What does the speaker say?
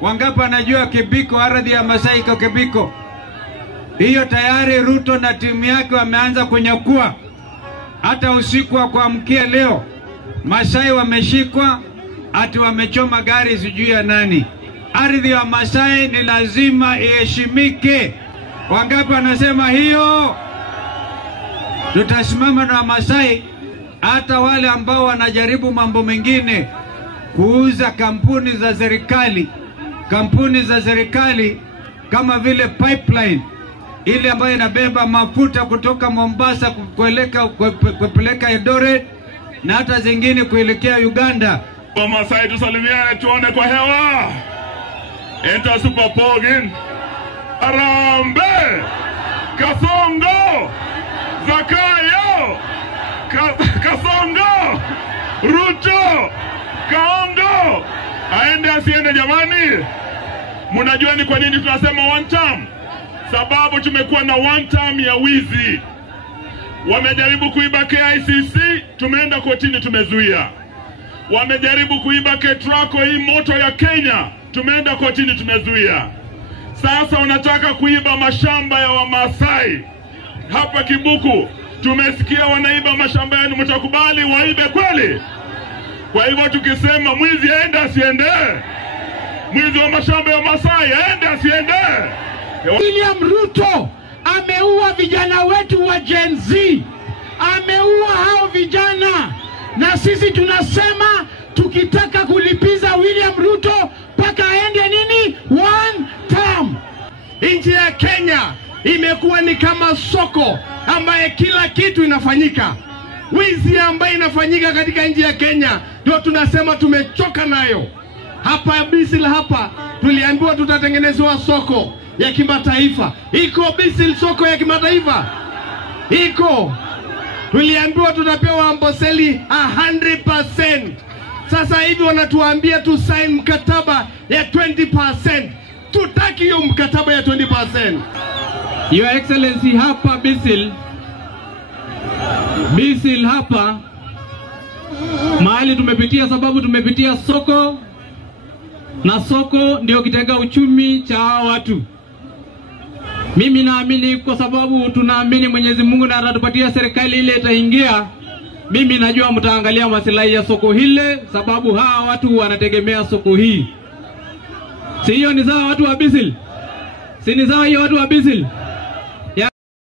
Wangapi anajua Kibiko, ardhi ya Masai iko Kibiko? Hiyo tayari Ruto na timu yake wameanza kunyakua. Hata usiku wa kuamkia leo Masai wameshikwa, ati wamechoma gari sijui ya nani. Ardhi ya Masai ni lazima iheshimike. Wangapi wanasema hiyo? Tutasimama na Masai, hata wale ambao wanajaribu mambo mengine, kuuza kampuni za serikali kama vile pipeline ile ambayo inabeba mafuta kutoka Mombasa kupeleka Eldoret na hata zingine kuelekea Uganda. Kwa Masai tusalimiane tuone kwa hewa. Enter Super Pogin. Arambe. Kasongo. Zakayo. Kasongo. Ruto. Kaondo. Aende asiende jamani. Mnajua ni kwa nini tunasema one term? Sababu tumekuwa na one term ya wizi. Wamejaribu kuiba KICC, tumeenda kotini tumezuia. Wamejaribu kuiba KETRACO, hii moto ya Kenya, tumeenda kotini tumezuia. Sasa wanataka kuiba mashamba ya Wamasai. Hapa Kibuku tumesikia wanaiba mashamba yenu, mtakubali waibe kweli? Kwa hivyo tukisema mwizi aende asiende? Mwizi wa mashamba ya Masai aende asiende? William Ruto ameua vijana wetu wa Gen Z. Ameua hao vijana. Na sisi tunasema tukitaka kulipiza William Ruto paka aende nini? One term. Nchi ya Kenya imekuwa ni kama soko ambaye kila kitu inafanyika. Wizi ambaye inafanyika katika nchi ya Kenya ndio tunasema tumechoka nayo. Hapa Bisil hapa tuliambiwa tutatengenezwa soko ya kimataifa. Iko Bisil soko ya kimataifa? Iko. Tuliambiwa tutapewa Amboseli 100%. Sasa hivi wanatuambia tu sign mkataba ya 20%. Tutaki hiyo mkataba ya 20%. Your Excellency, hapa Bisil hapa mahali tumepitia, sababu tumepitia soko, na soko ndio kitega uchumi cha watu. Mimi naamini kwa sababu tunaamini Mwenyezi Mungu na atatupatia serikali ile itaingia. Mimi najua mtaangalia maslahi ya soko hile, sababu hawa watu wanategemea soko hii. Si hiyo ni sawa watu wa Bisil? Si ni sawa hiyo watu wa Bisil?